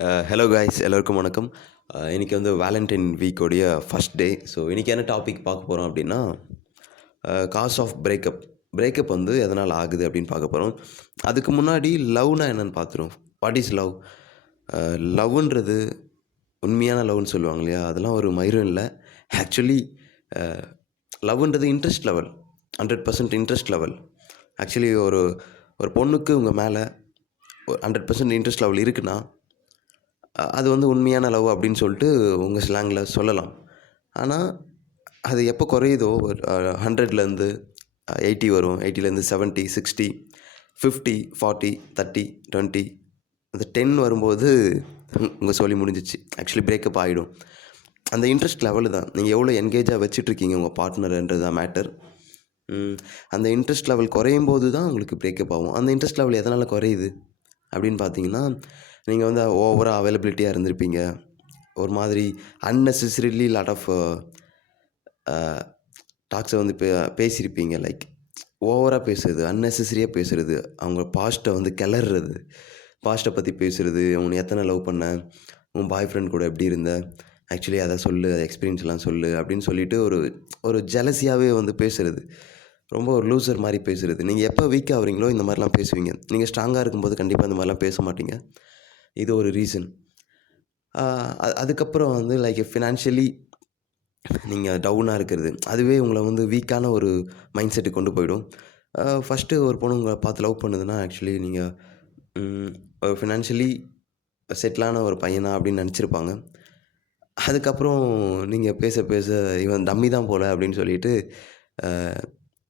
Hello guys, எல்லோருக்கும் வணக்கம். இன்றைக்கி வந்து வேலண்டைன் வீக்கோடைய ஃபஸ்ட் டே. ஸோ இன்றைக்கி என்ன டாபிக் பார்க்க போகிறோம் அப்படின்னா, காஸ் ஆஃப் பிரேக்கப். பிரேக்கப் வந்து எதனால் ஆகுது அப்படின்னு பார்க்க போகிறோம். அதுக்கு முன்னாடி லவ்னா என்னென்னு பார்த்துருவோம். What is love? லவ்ன்றது உண்மையான லவ்னு சொல்லுவாங்க இல்லையா? அதெல்லாம் ஒரு மயிரும் இல்லை. ஆக்சுவலி லவ்ன்றது interest level, 100% interest level. Actually ஒரு ஒரு பொண்ணுக்கு உங்கள் மேலே 100% இன்ட்ரெஸ்ட் லெவல் இருக்குன்னா, அது வந்து உண்மையான லவ் அப்படின்னு சொல்லிட்டு உங்கள் ஸ்லாங்கில் சொல்லலாம். ஆனால் அது எப்போ குறையுதோ, ஒரு 100லேருந்து 80 வரும், 80லேருந்து 70, 60, 50, 40, 30, 20, அந்த 10 வரும்போது உங்கள் சோலி முடிஞ்சிச்சு. ஆக்சுவலி பிரேக்கப் ஆகிடும். அந்த இன்ட்ரெஸ்ட் லெவலு தான். நீங்கள் எவ்வளோ என்கேஜாக வச்சுட்ருக்கீங்க உங்கள் பார்ட்னருன்றது தான் மேட்டர். அந்த இன்ட்ரெஸ்ட் லெவல் குறையும் போது தான் உங்களுக்கு பிரேக்கப் ஆகும். அந்த இன்ட்ரெஸ்ட் லெவல் எதனால் குறையுது அப்படின்னு பார்த்தீங்கன்னா, நீங்கள் வந்து ஓவராக அவைலபிலிட்டியாக இருந்திருப்பீங்க. ஒரு மாதிரி அன்னெசசரிலி லாட் ஆஃப் டாக்ஸை வந்து பேசியிருப்பீங்க. லைக் ஓவராக பேசுறது, அன்னெசசரியாக பேசுறது, அவங்க பாஸ்ட்டை வந்து கிளறது, பாஸ்ட்டை பற்றி பேசுறது, உன்னை எத்தனை லவ் பண்ண, உன் பாய் ஃப்ரெண்ட் கூட எப்படி இருந்த, ஆக்சுவலி அதை சொல்லு, அதை எக்ஸ்பீரியன்ஸ்லாம் சொல்லு அப்படின்னு சொல்லிட்டு ஒரு ஒரு ஜெலஸியாகவே வந்து பேசுறது. ரொம்ப ஒரு லூசர் மாதிரி பேசுறது. நீங்கள் எப்போ வீக் ஆகுறீங்களோ இந்த மாதிரிலாம் பேசுவீங்க. நீங்கள் ஸ்ட்ராங்காக இருக்கும்போது கண்டிப்பாக இந்த மாதிரிலாம் பேச மாட்டீங்க. இது ஒரு ரீசன். அதுக்கப்புறம் வந்து லைக் ஃபினான்ஷியலி நீங்கள் டவுனாக இருக்கிறது, அதுவே உங்களை வந்து வீக்கான ஒரு மைண்ட் செட்டுக்கு கொண்டு போயிடும். ஃபஸ்ட்டு ஒரு பொண்ணு உங்களை பார்த்து லவ் பண்ணுதுன்னா, ஆக்சுவலி நீங்கள் ஒரு ஃபினான்ஷியலி செட்டிலான ஒரு பையனா அப்படின்னு நினச்சிருப்பாங்க. அதுக்கப்புறம் நீங்கள் பேச பேச இவன் டம்மி தான் போல அப்படின்னு சொல்லிட்டு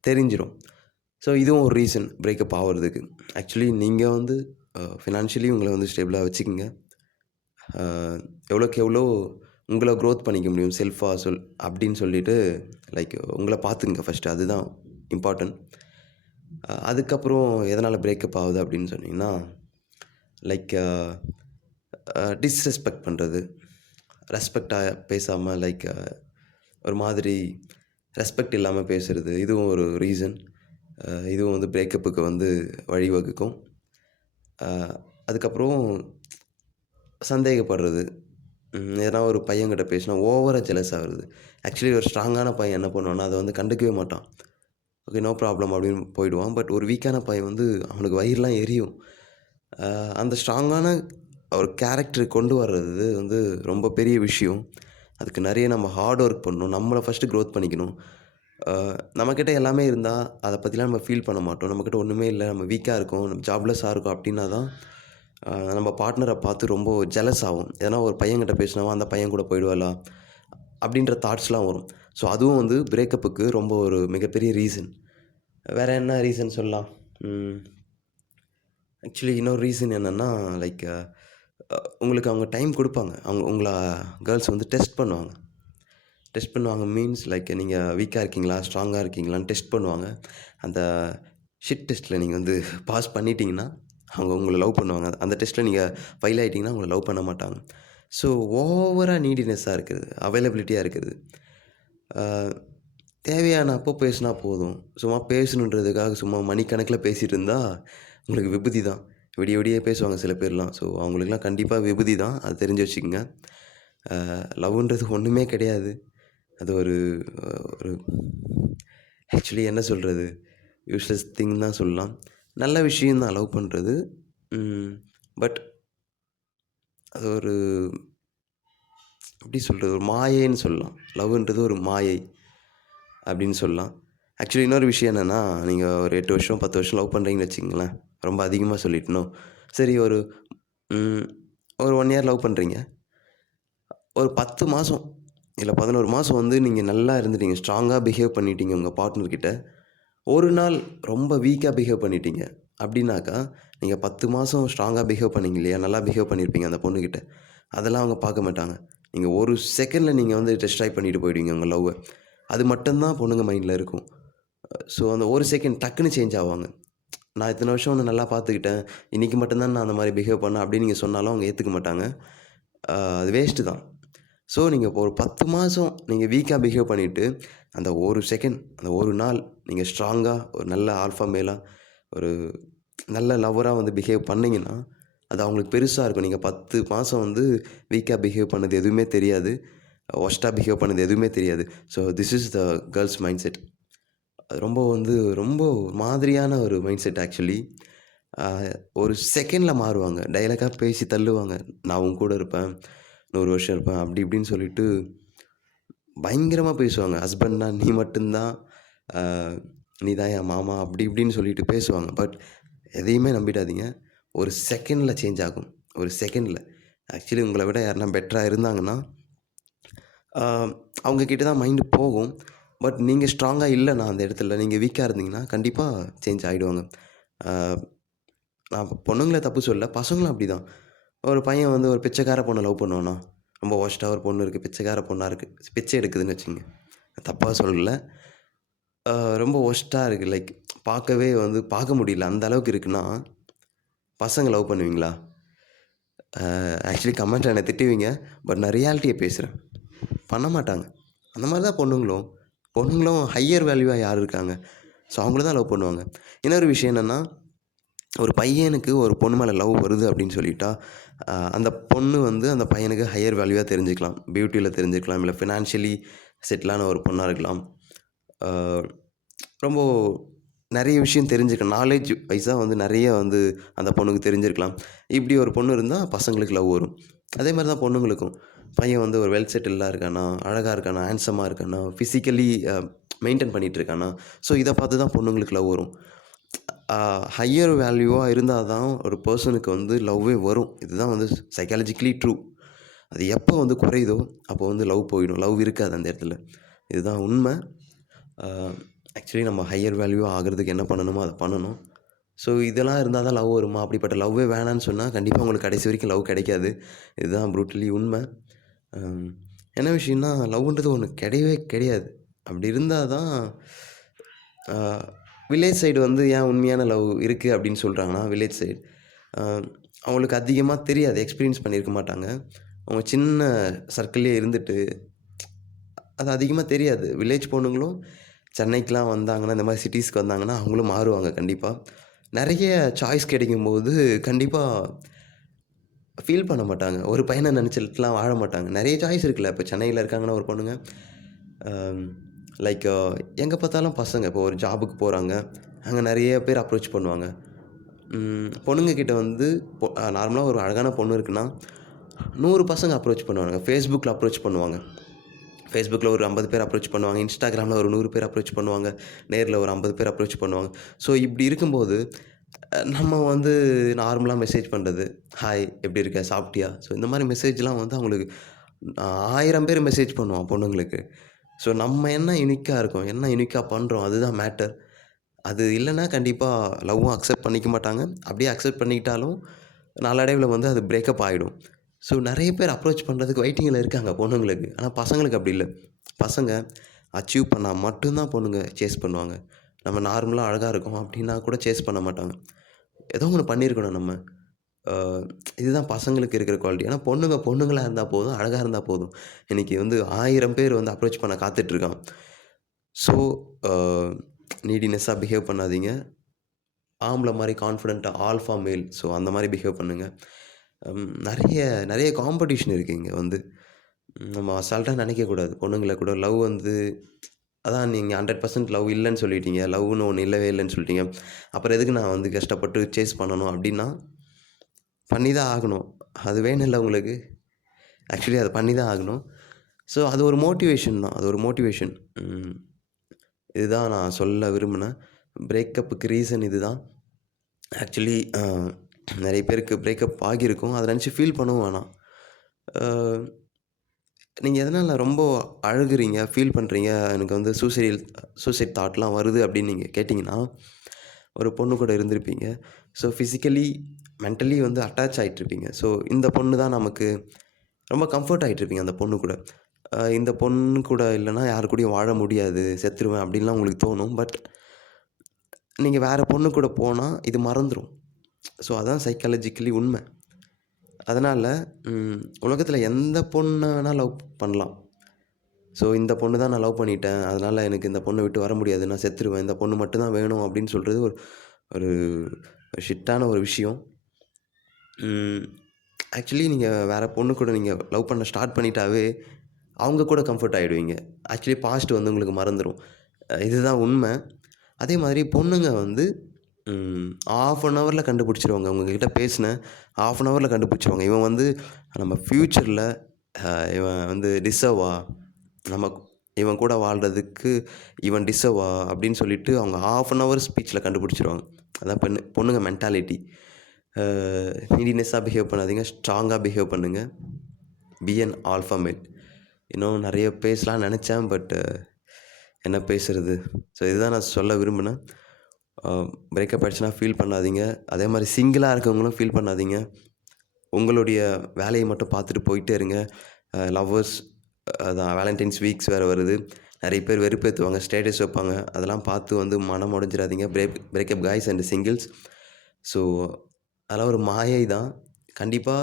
தெரிஞ்சிடும். ஸோ இதுவும் ஒரு ரீசன் பிரேக்கப் ஆகிறதுக்கு. ஆக்சுவலி நீங்கள் வந்து ஃபினான்ஷியலி உங்களை வந்து ஸ்டேபிளாக வச்சுக்கோங்க. எவ்வளோக்கு எவ்வளோ உங்களை க்ரோத் பண்ணிக்க முடியும் செல்ஃபாக அப்படின்னு சொல்லிட்டு லைக் உங்களை பார்த்துங்க ஃபஸ்ட்டு. அதுதான் இம்பார்ட்டன்ட். அதுக்கப்புறம் எதனால் பிரேக்கப் ஆகுது அப்படின்னு சொன்னீங்கன்னா, லைக் டிஸ்ரெஸ்பெக்ட் பண்ணுறது, ரெஸ்பெக்டாக பேசாமல், லைக் ஒரு மாதிரி ரெஸ்பெக்ட் இல்லாமல் பேசுகிறது, இதுவும் ஒரு ரீசன். இதுவும் வந்து பிரேக்கப்புக்கு வந்து வழிவகுக்கும். அதுக்கப்புறம் சந்தேகப்படுறது, எதனா ஒரு பையன்கிட்ட பேசினா ஓவராக ஜெலஸ் ஆகுறது. ஆக்சுவலி ஒரு ஸ்ட்ராங்கான பையன் என்ன பண்ணுவான்னா, அதை வந்து கண்டுக்கவே மாட்டான். ஓகே, நோ ப்ராப்ளம் அப்படின்னு போயிடுவான். பட் ஒரு வீக்கான பையன் வந்து அவனுக்கு வயிறுலாம் எரியும். அந்த ஸ்ட்ராங்கான ஒரு கேரக்டர் கொண்டு வர்றது வந்து ரொம்ப பெரிய விஷயம். அதுக்கு நிறைய நம்ம ஹார்ட் ஒர்க் பண்ணணும். நம்மளை ஃபஸ்ட்டு க்ரோத் பண்ணிக்கணும். நம்மக்கிட்ட எல்லாமே இருந்தால் அதை பற்றிலாம் நம்ம ஃபீல் பண்ண மாட்டோம். நம்மக்கிட்ட ஒன்றுமே இல்லை, நம்ம வீக்காக இருக்கோம், நம்ம ஜாப்லெஸ்ஸாக இருக்கோம் அப்படின்னா தான் நம்ம பார்ட்னரை பார்த்து ரொம்ப ஜெலஸ் ஆகும். ஏன்னா ஒரு பையன்கிட்ட பேசினாவோ அந்த பையன் கூட போயிடுவாளா அப்படின்ற தாட்ஸ்லாம் வரும். ஸோ அதுவும் வந்து பிரேக்கப்புக்கு ரொம்ப ஒரு மிகப்பெரிய ரீசன். வேறு என்ன ரீசன் சொல்லலாம்? ஆக்சுவலி இன்னொரு ரீசன் என்னென்னா, லைக் உங்களுக்கு அவங்க டைம் கொடுப்பாங்க. உங்களை கேர்ள்ஸ் வந்து டெஸ்ட் பண்ணுவாங்க. டெஸ்ட் பண்ணுவாங்க மீன்ஸ் லைக் நீங்கள் வீக்காக இருக்கீங்களா, ஸ்ட்ராங்காக இருக்கீங்களான்னு டெஸ்ட் பண்ணுவாங்க. அந்த ஷிட் டெஸ்ட்டில் நீங்கள் வந்து பாஸ் பண்ணிட்டீங்கன்னா, அவங்க உங்களை லவ் பண்ணுவாங்க. அந்த டெஸ்ட்டில் நீங்கள் ஃபெயில் ஆகிட்டிங்கன்னா உங்களை லவ் பண்ண மாட்டாங்க. ஸோ ஓவராக நீடினஸ்ஸாக இருக்கிறது, அவைலபிலிட்டியாக இருக்கிறது, தேவையான அப்போ பேசினா போதும். சும்மா பேசணுன்றதுக்காக சும்மா மணிக்கணக்கில் பேசிகிட்டு இருந்தால் உங்களுக்கு விபூதி தான். விடிய விடிய பேசுவாங்க சில பேர்லாம். ஸோ அவங்களுக்குலாம் கண்டிப்பாக விபூதி தான். அது தெரிஞ்சு வச்சுக்கோங்க. லவ்ன்றது ஒன்றுமே கிடையாது. அது ஒரு ஒரு ஆக்சுவலி என்ன சொல்கிறது, யூஸ்லெஸ் திங் தான் சொல்லலாம். நல்ல விஷயம் தான் லவ் பண்ணுறது. பட் அது ஒரு எப்படி சொல்கிறது, ஒரு மாயைன்னு சொல்லலாம். லவ்ன்றது ஒரு மாயை அப்படின்னு சொல்லலாம். ஆக்சுவலி இன்னொரு விஷயம் என்னென்னா, நீங்கள் ஒரு 8 வருஷம் 10 வருஷம் லவ் பண்ணுறீங்கன்னு வச்சுக்கங்களேன். ரொம்ப அதிகமாக சொல்லிட்டனோ. சரி, ஒரு 1 இயர் லவ் பண்ணுறீங்க. ஒரு 10 மாதம் இல்லை 11 மாதம் வந்து நீங்கள் நல்லா இருந்துட்டீங்க, ஸ்ட்ராங்காக பிஹேவ் பண்ணிட்டீங்க உங்கள் பார்ட்னர்கிட்ட. ஒரு நாள் ரொம்ப வீக்காக பிஹேவ் பண்ணிட்டீங்க அப்படின்னாக்கா, நீங்கள் 10 மாதம் ஸ்ட்ராங்காக பிஹேவ் பண்ணீங்க இல்லையா, நல்லா பிஹேவ் பண்ணியிருப்பீங்க அந்த பொண்ணுக்கிட்ட. அதெல்லாம் அவங்க பார்க்க மாட்டாங்க. நீங்கள் ஒரு செகண்டில் நீங்கள் வந்து டெஸ்ட்ராய் பண்ணிட்டு போயிடுவீங்க உங்கள் லவ்வை. அது மட்டும்தான் பொண்ணுங்க மைண்டில் இருக்கும். ஸோ அந்த ஒரு செகண்ட் டக்குன்னு சேஞ்ச் ஆவாங்க. நான் இத்தனை வருஷம் ஒன்று நல்லா பார்த்துக்கிட்டேன், இன்றைக்கி மட்டும்தான் நான் அந்த மாதிரி பிஹேவ் பண்ணேன் அப்படின்னு நீங்கள் சொன்னாலும் அவங்க ஏற்றுக்க மாட்டாங்க. அது வேஸ்ட்டு தான். ஸோ நீங்கள் இப்போ ஒரு 10 மாதம் நீங்கள் வீக்காக பிஹேவ் பண்ணிவிட்டு, அந்த ஒரு செகண்ட், அந்த ஒரு நாள் நீங்கள் ஸ்ட்ராங்காக ஒரு நல்ல ஆல்ஃபா மேலாக, ஒரு நல்ல லவ்வராக வந்து பிஹேவ் பண்ணிங்கன்னா, அது அவங்களுக்கு பெருசா இருக்கும். நீங்க 10 மாசம் வந்து வீக்கா பிஹேவ் பண்ணது எதுவுமே தெரியாது. வொர்ஸ்ட்டா பிஹேவ் பண்ணது எதுவுமே தெரியாது. So this is the girls mind set. அது ரொம்ப மாதிரியான ஒரு மைண்ட் செட் ஆக்சுவலி. அ ஒரு செகண்ட்ல மாறுவாங்க. டயலாக்கா பேசி தள்ளுவாங்க. நான் உன் கூட இருப்பேன். 100 வருஷம் இருப்பேன். அப்படி இப்படின்னு சொல்லிட்டு பயங்கரமா பேசுவாங்க. ஹஸ்பண்ட்னா நீ மட்டும் தான். அ நீ தான் என் மாமா அப்படி இப்படின்னு சொல்லிட்டு பேசுவாங்க. பட் எதையுமே நம்பிடாதீங்க. ஒரு செகண்ட்ல சேஞ்ச் ஆகும். ஒரு செகண்ட்ல. ஆக்சுவலி உங்கள விட யாருனா பெட்டரா இருந்தாங்கன்னா, அ அவங்க கிட்ட தான் மைண்ட் போகும். பட் நீங்க ஸ்ட்ராங்கா இல்லன்னா அந்த இடத்துல, நீங்க வீக்கா இருந்தீங்கன்னா, கண்டிப்பா சேஞ்ச் ஆயிடுவாங்க. அ நான் பொண்ணுங்கள தப்பு சொல்லல. பசங்களும் அப்படிதான். ஒரு பையன் வந்து ஒரு பிச்சைக்கார பொண்ண லவ் பண்ணுவானா? ரொம்ப வொர்ஸ்ட்டா ஒரு பொண்ணு இருக்கு. பிச்சைக்கார பொண்ணா இருக்கு. பிச்சை எடுக்குதுன்னு வச்சுக்கங்க. தப்பா சொல்லல. அ ரொம்ப வொர்ஸ்ட்டா இருக்கு. லைக் பார்க்கவே வந்து பார்க்க முடியல. அந்த அளவுக்கு இருக்குன்னா, பசங்க லவ் பண்ணுவீங்களா? ஆக்சுவலி கமெண்ட்ல என்ன திட்டுவீங்க. பட் நான் ரியாலிட்டிய பேசுறேன். பண்ண மாட்டாங்க. அந்த மாரி தான் பொண்ணுங்களும். பொண்ணுங்களும் ஹையர் வேல்யூவா யார் இருக்காங்க? ஸோ அவங்கள தான் லவ் பண்ணுவாங்க. இன்னொரு விஷயம் என்னன்னா, ஒரு பையனுக்கு ஒரு பொண்ணு மேல லவ் வருது அப்படின்னு சொல்லிட்டா, அந்த பொண்ணு வந்து அந்த பையனுக்கு ஹையர் வேல்யூவா தெரிஞ்சுக்கலாம். பியூட்டில தெரிஞ்சுக்கலாம். இல்ல ஃபினான்ஷியலி செட்டிலான ஒரு பொண்ணா இருக்கலாம். ஆ ரொம்ப நெறைய விஷயம் தெரிஞ்சுக்கலாம். நாலேட்ஜ் வைஸா வந்து நெறைய வந்து அந்த பொண்ணுக்கு தெரிஞ்சிருக்கலாம். இப்படி ஒரு பொண்ணு இருந்தா பசங்களுக்கு லவ் வரும். அதே மாரி தான் பொண்ணுங்களுக்கும். பையன் வந்து ஒரு வெல் செட்டில்டா இருக்கானா, அழகா இருக்கானா, ஹேண்ட்ஸமா இருக்கானா, ஃபிசிக்கலி மெயின்டெயின் பண்ணிட்டு இருக்கானா, ஸோ இத பார்த்து தான் பொண்ணுங்களுக்கு லவ் வரும். ஹையர் வேல்யூவா இருந்தா தான் ஒரு பெர்சனுக்கு வந்து லவ்வே வரும். இதுதான் வந்து சைக்காலஜிக்கலி ட்ரூ. அது எப்போ வந்து குறையுதோ, அப்போ வந்து லவ் போயிடும். லவ் இருக்காது அந்த இடத்துல. இதுதான் உண்ம. ஆ ஆக்சுவலி நம்ம ஹையர் வேல்யூவா ஆகுறதுக்கு என்ன பண்ணணுமோ, அத பண்ணணும். ஸோ இதெல்லாம் இருந்தா தான் லவ் வருமா? அப்படிப்பட்ட லவ்வே வேணான்னு சொன்னா, கண்டிப்பா உங்களுக்கு கடைசி வரைக்கும் லவ் கிடைக்காது. இதுதான் ப்ரூட்டலி உண்ம. அம் என்ன விஷயம்னா, லவ்வுன்றது ஒண்ணு கிடையவே கிடையாது. அப்படி இருந்தா தான் ஆ வில்லேஜ் சைடு வந்து ஏன் உண்மையான லவ் இருக்கு அப்படின்னு சொல்றாங்கன்னா, வில்லேஜ் சைடு அ அவங்களுக்கு அதிகமா தெரியாது. எக்ஸ்பீரியன்ஸ் பண்ணியிருக்க மாட்டாங்க. அவங்க சின்ன சர்க்கிள்லயே இருந்துட்டு, அது அதிகமா தெரியாது. வில்லேஜ் பொண்ணுங்களும் சென்னைக்குலாம் வந்தாங்கன்னா, இந்த மாரி சிட்டீஸ்க்கு வந்தாங்கன்னா, அவங்களும் மாறுவாங்க கண்டிப்பா. நெறைய சாய்ஸ் கிடைக்கும்போது, கண்டிப்பா ஃபீல் பண்ண மாட்டாங்க. ஒரு பையன நெனச்சுட்டுலாம் வாழ மாட்டாங்க. நெறைய சாய்ஸ் இருக்குல்ல. இப்ப சென்னையில இருக்காங்கன்னா ஒரு பொண்ணுங்க, அம் லைக் எங்க பார்த்தாலும் பசங்க. இப்போ ஒரு ஜாபுக்கு போறாங்க. அங்க நெறைய பேர் அப்ரோச் பண்ணுவாங்க. பொண்ணுங்க கிட்ட வந்து நார்மலா ஒரு அழகான பொண்ணு இருக்குன்னா, 100 பசங்க அப்ரோச் பண்ணுவானுங்க. Facebookல அப்ரோச் பண்ணுவாங்க. Facebookல ஒரு 50 பேர் அப்ரோச் பண்ணுவாங்க. Instagramல ஒரு 100 பேர் அப்ரோச் பண்ணுவாங்க. நேர்ல ஒரு 50 பேர் அப்ரோச் பண்ணுவாங்க. ஸோ இப்படி இருக்கும்போது, நம்ம வந்து நார்மலா மெசேஜ் பண்றது, "ஹாய் எப்படி இருக்க? சாப்பிட்டியா?" ஸோ இந்த மாரி மெசேஜ்லாம் வந்து அவங்களுக்கு 1000 பேர் மெசேஜ் பண்ணுவான் பொண்ணுங்களுக்கு. ஸோ நம்ம என்ன யுனிக்கா இருக்கோம்? என்ன யுனிக்கா பண்றோம்? அதுதான் மேட்டர். அது இல்லன்னா கண்டிப்பா லவ்வும் அக்செப்ட் பண்ணிக்க மாட்டாங்க. அப்படியே அக்செப்ட் பண்ணிக்கிட்டாலும், நாளடைவில வந்து அது பிரேக்கப் ஆயிடும். ஸோ நெறைய பேர் அப்ரோச் பண்றதுக்கு வெயிட்டிங்ல இருக்காங்க பொண்ணுங்களுக்கு. ஆனா பசங்களுக்கு அப்படி இல்ல. பசங்க அச்சீவ் பண்ணா மட்டும் தான் பொண்ணுங்க சேஸ் பண்ணுவாங்க. நம்ம நார்மலா அழகா இருக்கோம் அப்படின்னா கூட சேஸ் பண்ண மாட்டாங்க. ஏதோ ஒண்ணு பண்ணியிருக்கணும் நம்ம. அ இதுதான் பசங்களுக்கு இருக்கிற குவாலிட்டி. ஆனா பொண்ணுங்க பொண்ணுங்களா இருந்தா போதும், அழகா இருந்தா போதும். இன்னைக்கு வந்து 1000 பேர் வந்து அப்ரோச் பண்ண காத்துட்டு இருக்கான். ஸோ அ நீடினெஸ்ஸா பிஹேவ் பண்ணாதீங்க. ஆம்பள மாரி கான்ஃபிடென்ட்டா ஆல்ஃபா மேல். ஸோ அந்த மாரி பிஹேவ் பண்ணுங்க. நெறைய நெறைய காம்படிஷன் இருக்கு இங்க வந்து. நம்ம அசால்ட்டா நெனைக்கக்கூடாது. பொண்ணுங்கள கூட லவ் வந்து அதான் நீங்க 100% லவ் இல்லன்னு சொல்லிட்டீங்க. லவ்வுன்னு ஒண்ணு இல்லவே இல்லன்னு சொல்லிட்டீங்க. அப்புறம் எதுக்கு நான் வந்து கஷ்டப்பட்டு சேஸ் பண்ணணும் அப்டின்னா, பண்ணி தான் ஆகணும். அது வேணும்ல உங்களுக்கு? ஆக்சுவலி அத பண்ணி தான் ஆகணும். ஸோ அது ஒரு மோட்டிவேஷன் தான். அது ஒரு மோட்டிவேஷன். ம். இதுதான் நான் சொல்ல விரும்பினேன். பிரேக்கப்புக்கு ரீசன் இதுதான். ஆக்சுவலி நெறைய பேருக்கு பிரேக்கப் ஆகியிருக்கும். அத நெனச்சு ஃபீல் பண்ணவும் வேணாம். அ நீங்க எதனால ரொம்ப அழுகுறீங்க, ஃபீல் பண்றீங்க, எனக்கு வந்து சூசைட் தாட்லாம் வருது அப்படின்னு நீங்க கேட்டீங்கன்னா, ஒரு பொண்ணு கூட இருந்திருப்பீங்க. ஸோ ஃபிசிக்கலி, மென்டலி வந்து அட்டாச் ஆயிட்டுருப்பீங்க. ஸோ இந்த பொண்ணு தான் நமக்கு ரொம்ப கம்ஃபர்ட் ஆயிட்டுருப்பீங்க அந்த பொண்ணு கூட. இந்த பொண்ணு கூட இல்லன்னா யாரு கூடயும் வாழ முடியாது, செத்துருவேன் அப்படின்லாம் உங்களுக்கு தோணும். பட் நீங்க வேற பொண்ணு கூட போனா இது மறந்துரும். ஸோ அதான் சைக்காலஜிக்கலி உண்ம. அதனால உலகத்தில எந்த பொண்ண வேணா லவ் பண்ணலாம். ஸோ இந்த பொண்ணு தான் நான் லவ் பண்ணிட்டேன். அதனால எனக்கு இந்த பொண்ண விட்டு வர முடியாது. நான் செத்துருவேன். இந்த பொண்ணு மட்டும் தான் வேணும் அப்படின்னு சொல்றது ஒரு ஒரு ஷிட்டான ஒரு விஷயம். ஆக்சுவலி நீங்கள் வேறு பொண்ணு கூட நீங்கள் லவ் பண்ண ஸ்டார்ட் பண்ணிட்டாவே, அவங்க கூட கம்ஃபர்ட் ஆகிடுவீங்க. ஆக்சுவலி பாஸ்ட் வந்து உங்களுக்கு மறந்துரும். இதுதான் உண்மை. அதே மாதிரி பொண்ணுங்க வந்து 1/2 ஹவர்ல கண்டுபிடிச்சிருவாங்க. உங்ககிட்ட பேசின 1/2 ஹவர்ல கண்டுபிடிச்சிருவாங்க. இவன் வந்து நம்ம ஃப்யூச்சரில் இவன் வந்து டிசர்வா? நம்ம இவன் கூட வாழ்றதுக்கு இவன் டிசர்வா? அப்படின்னு சொல்லிட்டு அவங்க 1/2 ஹவர் ஸ்பீச்சில கண்டுபிடிச்சிருவாங்க. அதான் பொண்ணுங்க மென்டாலிட்டி. நீடினஸ்ஸாக பிஹேவ் பண்ணாதீங்க. ஸ்ட்ராங்கா பிஹேவ் பண்ணுங்க. பி அன் ஆல்ஃபா மேல். இன்னும் நிறைய பேசலாம்னு நெனச்சேன். பட் என்ன பேசுறது? ஸோ இதுதான் நான் சொல்ல விரும்பினேன். பிரேக்கப் ஆயிடுச்சுன்னா ஃபீல் பண்ணாதீங்க. அதே மாரி சிங்கிளா இருக்கவங்களும் ஃபீல் பண்ணாதீங்க. உங்களுடைய வேலையை மட்டும் பார்த்துட்டு போயிட்டே இருங்க. லவ்வர்ஸ் அதான் வேலண்டைன்ஸ் வீக்ஸ் வேறு வருது. நிறைய பேர் வெறுப்பேத்துவாங்க, ஸ்டேட்டஸ் வைப்பாங்க. அதெல்லாம் பார்த்து வந்து மனம் உடைஞ்சிராதீங்க. Breakup guys and singles. So அதெல்லாம் ஒரு மாயை தான். கண்டிப்பா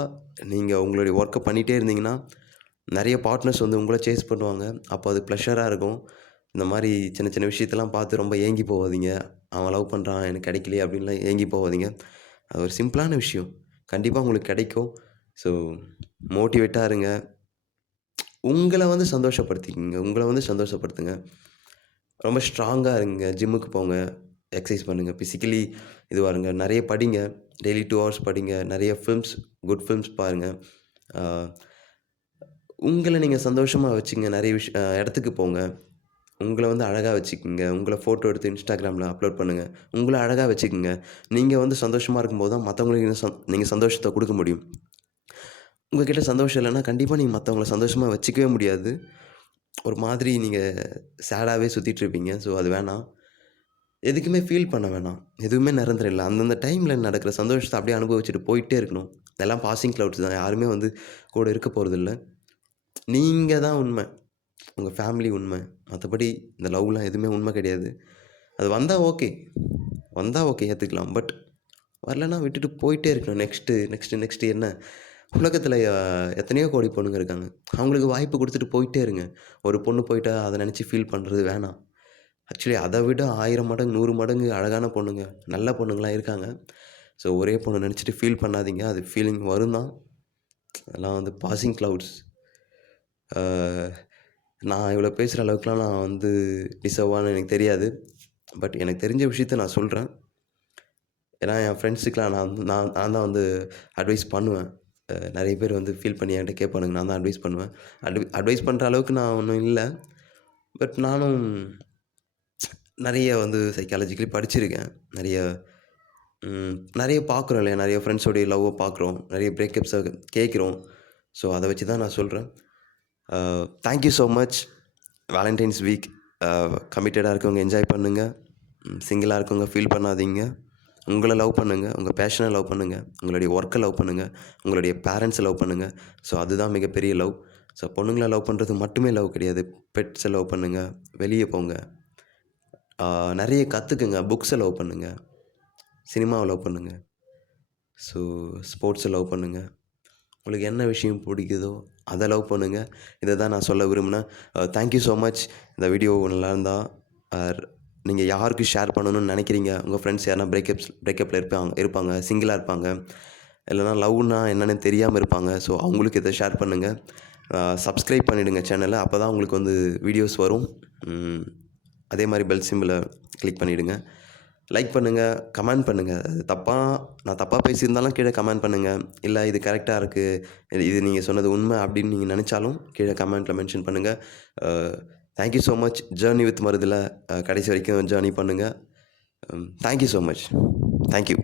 நீங்க உங்களுடைய ஒர்க்க பண்ணிட்டே இருந்தீங்கன்னா, நிறைய பார்ட்னர்ஸ் வந்து உங்கள சேஸ் பண்ணுவாங்க. அப்போ அது ப்ளஷரா இருக்கும். இந்த மாரி சின்ன சின்ன விஷயத்தெல்லாம் பார்த்து ரொம்ப ஏங்கி போகாதீங்க. அவன் லவ் பண்ணுறான், எனக்கு கிடைக்கலையே அப்படின்லாம் ஏங்கி போகாதீங்க. அது ஒரு சிம்பிளான விஷயம். கண்டிப்பா உங்களுக்கு கிடைக்கும். ஸோ மோட்டிவேட்டா இருங்க. உங்கள வந்து சந்தோஷப்படுத்திக்கங்க. உங்கள வந்து சந்தோஷப்படுத்துங்க. ரொம்ப ஸ்ட்ராங்கா இருங்க. ஜிம்முக்கு போங்க. எக்சர்சைஸ் பண்ணுங்க. பிசிக்கலி இதுவா இருங்க. நெறைய படிங்க. டெய்லி 2 ஹவர்ஸ் படிங்க. நெறைய குட் ஃபிலிம்ஸ் பாருங்க. அ உங்கள நீங்க சந்தோஷமா வச்சுக்கங்க. நெறைய இடத்துக்கு போங்க. உங்கள வந்து அழகா வச்சுக்கங்க. உங்கள ஃபோட்டோ எடுத்து Instagramல அப்லோட் பண்ணுங்க. உங்கள அழகா வச்சுக்கங்க. நீங்க வந்து சந்தோஷமா இருக்கும்போது தான் மத்தவங்களுக்கு நீங்க சந்தோஷத்த குடுக்க முடியும். உங்ககிட்ட சந்தோஷம் இல்லன்னா, கண்டிப்பா நீங்க மத்தவங்கள சந்தோஷமா வச்சுக்கவே முடியாது. ஒரு மாதிரி நீங்க சேடாவே சுத்திட்டுருப்பீங்க. ஸோ அது வேணாம். எதுக்குமே ஃபீல் பண்ண வேணாம். எதுவுமே நிரந்தரம் இல்ல. அந்தந்த டைம்ல நடக்கிற சந்தோஷத்த அப்படியே அனுபவிச்சுட்டு போயிட்டே இருக்கணும். எல்லாம் பாசிங் கிளவுட்ஸ் தான். யாருமே வந்து கூட இருக்க போறதில்ல. நீங்க தான் உண்ம. உங்க ஃபேமிலி உண்ம. மத்தபடி இந்த லவ்லாம் எதுவுமே உண்ம கிடையாது. அது வந்தா ஓகே. வந்தா ஓகே ஏத்துக்கலாம். பட் வரலன்னா விட்டுட்டு போயிட்டே இருக்கணும். நெக்ஸ்ட்டு என்ன? உலகத்தில எத்தனையோ கோடி பொண்ணுங்க இருக்காங்க. அவங்களுக்கு வாய்ப்பு குடுத்துட்டு போயிட்டே இருங்க. ஒரு பொண்ணு போயிட்டா அத நெனச்சு ஃபீல் பண்றது வேணாம். ஆக்சுவலி அத விட 1000 மடங்கு, 100 மடங்கு அழகான பொண்ணுங்க, நல்ல பொண்ணுங்கலாம் இருக்காங்க. ஸோ ஒரே பொண்ண நெனச்சுட்டு ஃபீல் பண்ணாதீங்க. அது ஃபீலிங் வரும் தான். அதெல்லாம் வந்து பாசிங் கிளவுட்ஸ். ஆ நான் இவ்வளோ பேசுற அளவுக்குலாம் நான் வந்து டிசர்வான்னு எனக்கு தெரியாது. பட் எனக்கு தெரிஞ்ச விஷயத்த நான் சொல்றேன். ஏன்னா என் ஃப்ரெண்ட்ஸுக்குலாம் நான் தான் வந்து அட்வைஸ் பண்ணுவேன். நெறைய பேர் வந்து ஃபீல் பண்ணி என்கிட்ட கேட்பானுங்க. நான் தான் அட்வைஸ் பண்ணுவேன். அட்வைஸ் பண்ற அளவுக்கு நான் ஒண்ணும் இல்ல. பட் நானும் நெறைய வந்து சைக்காலஜிக்கலி படிச்சிருக்கேன். நெறைய பார்க்குறோம் இல்லையா? நெறைய ஃப்ரெண்ட்ஸோடைய லவ்வ பார்க்குறோம். நெறைய பிரேக்கப்ஸ கேட்குறோம். ஸோ அத வச்சு தான் நான் சொல்றேன். Thank you so much. Valentine's week. கமிட்டடா இருக்கவங்க என்ஜாய் பண்ணுங்க. சிங்கிளா இருக்கவங்க ஃபீல் பண்ணாதீங்க. உங்கள லவ் பண்ணுங்க. உங்க பேஷன லவ் பண்ணுங்க. உங்களுடைய ஒர்க்க லவ் பண்ணுங்க. உங்களுடைய பேரண்ட்ஸ லவ் பண்ணுங்க. ஸோ அதுதான் மிகப்பெரிய லவ். ஸோ பொண்ணுங்கள லவ் பண்றது மட்டுமே லவ் கிடையாது. பெட்ஸ லவ் பண்ணுங்க. வெளிய போங்க. நெறைய கத்துக்குங்க. புக்ஸ லவ் பண்ணுங்க. சினிமாவ லவ் பண்ணுங்க. ஸோ ஸ்போர்ட்ஸ லவ் பண்ணுங்க. உங்களுக்கு என்ன விஷயம் பிடிக்குதோ அத லவ் பண்ணுங்க. இத தான் நான் சொல்ல விரும்பினேன். Thank you so much. இந்த வீடியோ நல்லாயிருந்தா நீங்க யாருக்கு ஷேர் பண்ணணும்னு நெனைக்கிறீங்க? உங்க ஃப்ரெண்ட்ஸ் யாருனா பிரேக்கப்ல இருப்பாங்க. சிங்கிளா இருப்பாங்க. இல்லன்னா லவ்னா என்னன்னு தெரியாம இருப்பாங்க. ஸோ அவங்களுக்கு இத ஷேர் பண்ணுங்க. சப்ஸ்கிரைப் பண்ணிடுங்க சேனல. அப்பதான் உங்களுக்கு வந்து வீடியோஸ் வரும். அதே மாரி பெல் சிம்பல கிளிக் பண்ணிடுங்க. லைக் பண்ணுங்க, கமெண்ட் பண்ணுங்க. அது நான் தப்பா பேசியிருந்தாலும் கீழ கமெண்ட் பண்ணுங்க. இல்ல இது கரெக்ட்டா இருக்கு. இது நீங்க சொன்னது உண்மை அப்படின்னு நீங்க நெனச்சாலும் கீழ கமெண்ட்ல மென்ஷன் பண்ணுங்க. Thank you so much. Journey with மருதுல கடைசி வரைக்கும் ஜர்னி பண்ணுங்க. Thank you so much. Thank you.